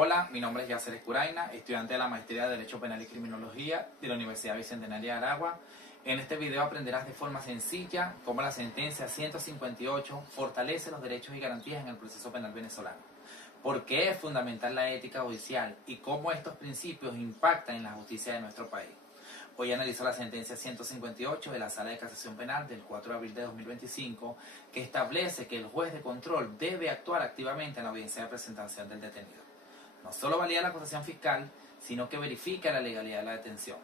Hola, mi nombre es Yasser Escuraina, estudiante de la Maestría de Derecho Penal y Criminología de la Universidad Bicentenaria de Aragua. En este video aprenderás de forma sencilla cómo la sentencia 158 fortalece los derechos y garantías en el proceso penal venezolano, por qué es fundamental la ética judicial y cómo estos principios impactan en la justicia de nuestro país. Hoy analizo la sentencia 158 de la Sala de Casación Penal del 4 de abril de 2025, que establece que el juez de control debe actuar activamente en la audiencia de presentación del detenido. No solo valida la acusación fiscal, sino que verifica la legalidad de la detención,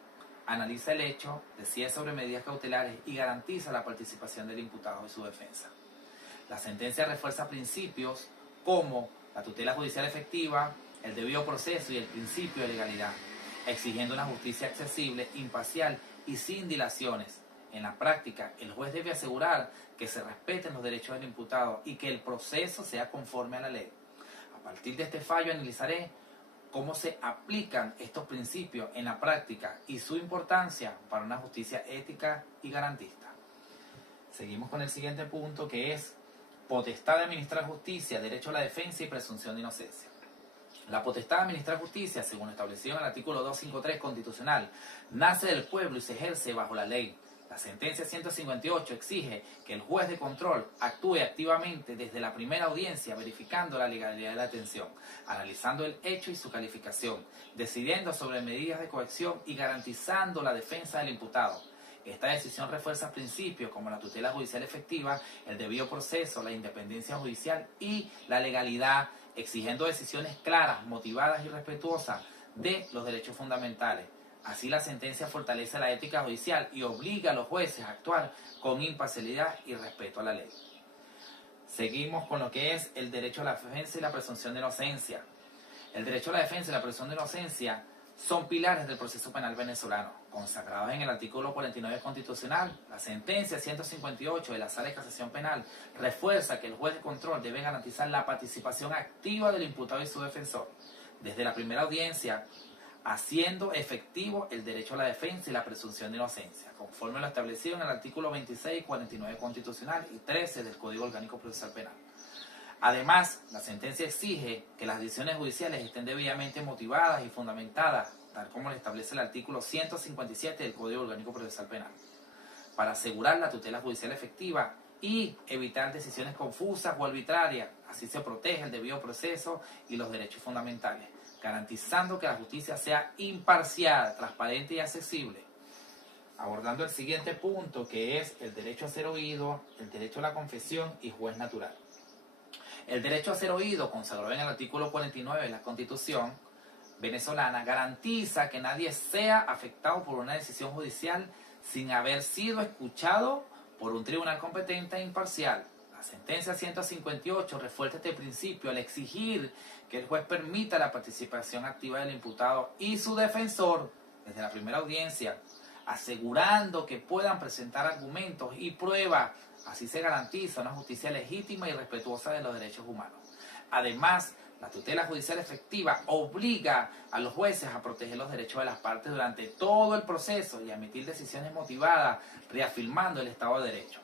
analiza el hecho, decide sobre medidas cautelares y garantiza la participación del imputado y su defensa. La sentencia refuerza principios como la tutela judicial efectiva, el debido proceso y el principio de legalidad, exigiendo una justicia accesible, imparcial y sin dilaciones. En la práctica, el juez debe asegurar que se respeten los derechos del imputado y que el proceso sea conforme a la ley. A partir de este fallo analizaré cómo se aplican estos principios en la práctica y su importancia para una justicia ética y garantista. Seguimos con el siguiente punto, que es potestad de administrar justicia, derecho a la defensa y presunción de inocencia. La potestad de administrar justicia, según establecido en el artículo 253 constitucional, nace del pueblo y se ejerce bajo la ley. La sentencia 158 exige que el juez de control actúe activamente desde la primera audiencia, verificando la legalidad de la detención, analizando el hecho y su calificación, decidiendo sobre medidas de coerción y garantizando la defensa del imputado. Esta decisión refuerza principios como la tutela judicial efectiva, el debido proceso, la independencia judicial y la legalidad, exigiendo decisiones claras, motivadas y respetuosas de los derechos fundamentales. Así, la sentencia fortalece la ética judicial y obliga a los jueces a actuar con imparcialidad y respeto a la ley. Seguimos con lo que es el derecho a la defensa y la presunción de inocencia. El derecho a la defensa y la presunción de inocencia son pilares del proceso penal venezolano, consagrados en el artículo 49 constitucional. La sentencia 158 de la Sala de Casación Penal refuerza que el juez de control debe garantizar la participación activa del imputado y su defensor desde la primera audiencia, haciendo efectivo el derecho a la defensa y la presunción de inocencia, conforme lo establecido en el artículo 26, 49 constitucional y 13 del Código Orgánico Procesal Penal. Además, la sentencia exige que las decisiones judiciales estén debidamente motivadas y fundamentadas, tal como lo establece el artículo 157 del Código Orgánico Procesal Penal, para asegurar la tutela judicial efectiva y evitar decisiones confusas o arbitrarias. Así se protege el debido proceso y los derechos fundamentales, garantizando que la justicia sea imparcial, transparente y accesible. Abordando el siguiente punto, que es el derecho a ser oído, el derecho a la confesión y juez natural. El derecho a ser oído, consagrado en el artículo 49 de la Constitución venezolana, garantiza que nadie sea afectado por una decisión judicial sin haber sido escuchado por un tribunal competente e imparcial. La sentencia 158 refuerza este principio al exigir que el juez permita la participación activa del imputado y su defensor desde la primera audiencia, asegurando que puedan presentar argumentos y pruebas. Así se garantiza una justicia legítima y respetuosa de los derechos humanos. Además, la tutela judicial efectiva obliga a los jueces a proteger los derechos de las partes durante todo el proceso y a emitir decisiones motivadas, reafirmando el Estado de Derecho.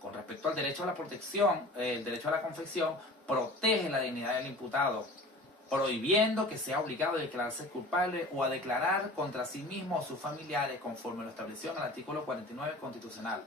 Con respecto al derecho a la protección, el derecho a la confesión protege la dignidad del imputado, prohibiendo que sea obligado a declararse culpable o a declarar contra sí mismo o sus familiares, conforme lo estableció en el artículo 49 constitucional.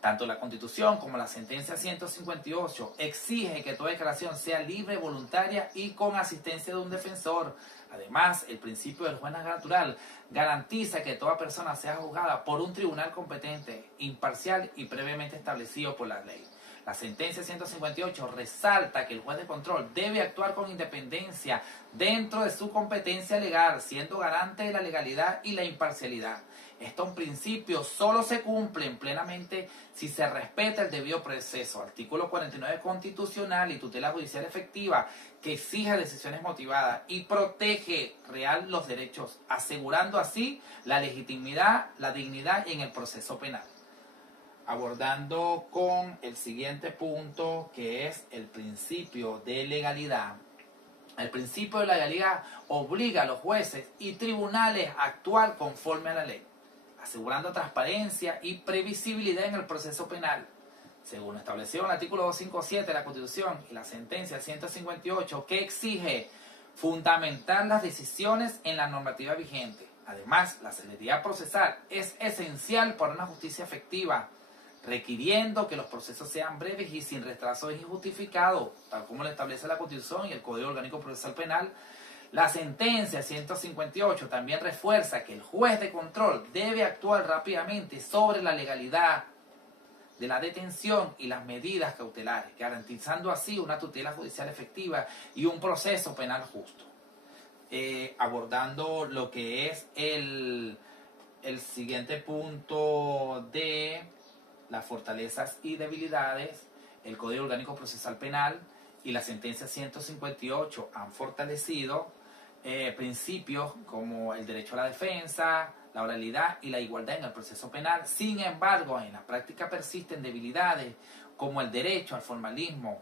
Tanto la Constitución como la sentencia 158 exige que toda declaración sea libre, voluntaria y con asistencia de un defensor. Además, el principio del juez natural garantiza que toda persona sea juzgada por un tribunal competente, imparcial y previamente establecido por la ley. La sentencia 158 resalta que el juez de control debe actuar con independencia dentro de su competencia legal, siendo garante de la legalidad y la imparcialidad. Estos principios solo se cumplen plenamente si se respeta el debido proceso. Artículo 49 constitucional y tutela judicial efectiva, que exige decisiones motivadas y protege real los derechos, asegurando así la legitimidad, la dignidad en el proceso penal. Abordando con el siguiente punto, que es el principio de legalidad. El principio de legalidad obliga a los jueces y tribunales a actuar conforme a la ley, asegurando transparencia y previsibilidad en el proceso penal. Según establecido en el artículo 257 de la Constitución y la sentencia 158, que exige Fundamentar las decisiones en la normativa vigente. Además, la celeridad procesal es esencial para una justicia efectiva, requiriendo que los procesos sean breves y sin retrasos injustificados, tal como lo establece la Constitución y el Código Orgánico Procesal Penal. La sentencia 158 también refuerza que el juez de control debe actuar rápidamente sobre la legalidad de la detención y las medidas cautelares, garantizando así una tutela judicial efectiva y un proceso penal justo. Abordando lo que es el siguiente punto de las fortalezas y debilidades, el Código Orgánico Procesal Penal y la sentencia 158 han fortalecido principios como el derecho a la defensa, la oralidad y la igualdad en el proceso penal. Sin embargo, en la práctica persisten debilidades como el derecho al formalismo,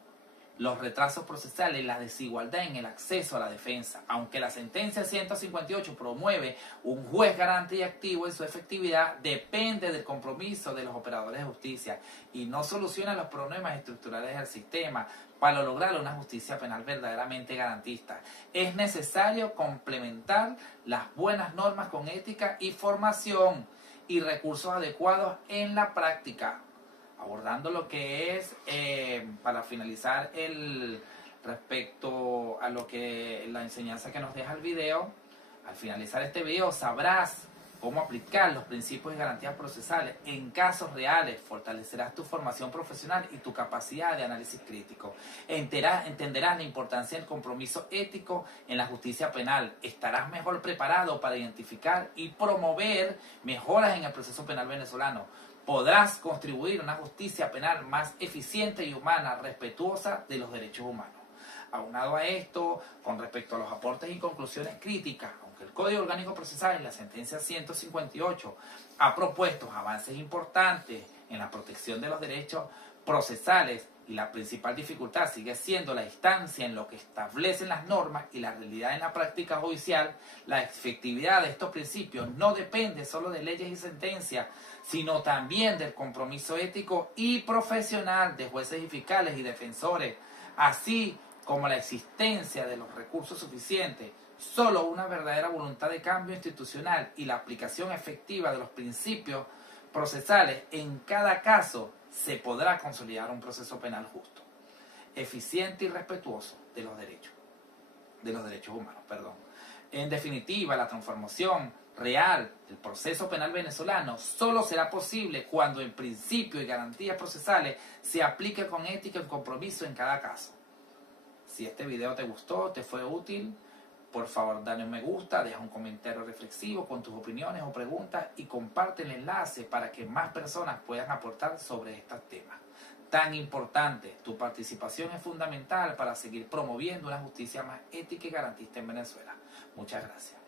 los retrasos procesales y la desigualdad en el acceso a la defensa. Aunque la sentencia 158 promueve un juez garante y activo en su efectividad, depende del compromiso de los operadores de justicia y no soluciona los problemas estructurales del sistema. Para lograr una justicia penal verdaderamente garantista, es necesario complementar las buenas normas con ética y formación y recursos adecuados en la práctica. Abordando lo que es, para finalizar, respecto a lo que la enseñanza que nos deja el video, al finalizar este video sabrás cómo aplicar los principios y garantías procesales en casos reales, fortalecerás tu formación profesional y tu capacidad de análisis crítico. Entenderás la importancia del compromiso ético en la justicia penal. Estarás mejor preparado para identificar y promover mejoras en el proceso penal venezolano. Podrás contribuir a una justicia penal más eficiente y humana, respetuosa de los derechos humanos. Aunado a esto, con respecto a los aportes y conclusiones críticas, aunque el Código Orgánico Procesal en la sentencia 158 ha propuesto avances importantes en la protección de los derechos procesales, y la principal dificultad sigue siendo la distancia en lo que establecen las normas y la realidad en la práctica judicial, la efectividad de estos principios no depende solo de leyes y sentencias, sino también del compromiso ético y profesional de jueces y fiscales y defensores, así como la existencia de los recursos suficientes. Solo una verdadera voluntad de cambio institucional y la aplicación efectiva de los principios procesales en cada caso se podrá consolidar un proceso penal justo, eficiente y respetuoso de los derechos humanos. En definitiva, la transformación real del proceso penal venezolano solo será posible cuando el principio y garantías procesales se aplique con ética y compromiso en cada caso. Si este video te gustó, te fue útil, por favor dale un me gusta, deja un comentario reflexivo con tus opiniones o preguntas y comparte el enlace para que más personas puedan aportar sobre estos temas tan importantes. Tu participación es fundamental para seguir promoviendo una justicia más ética y garantista en Venezuela. Muchas gracias.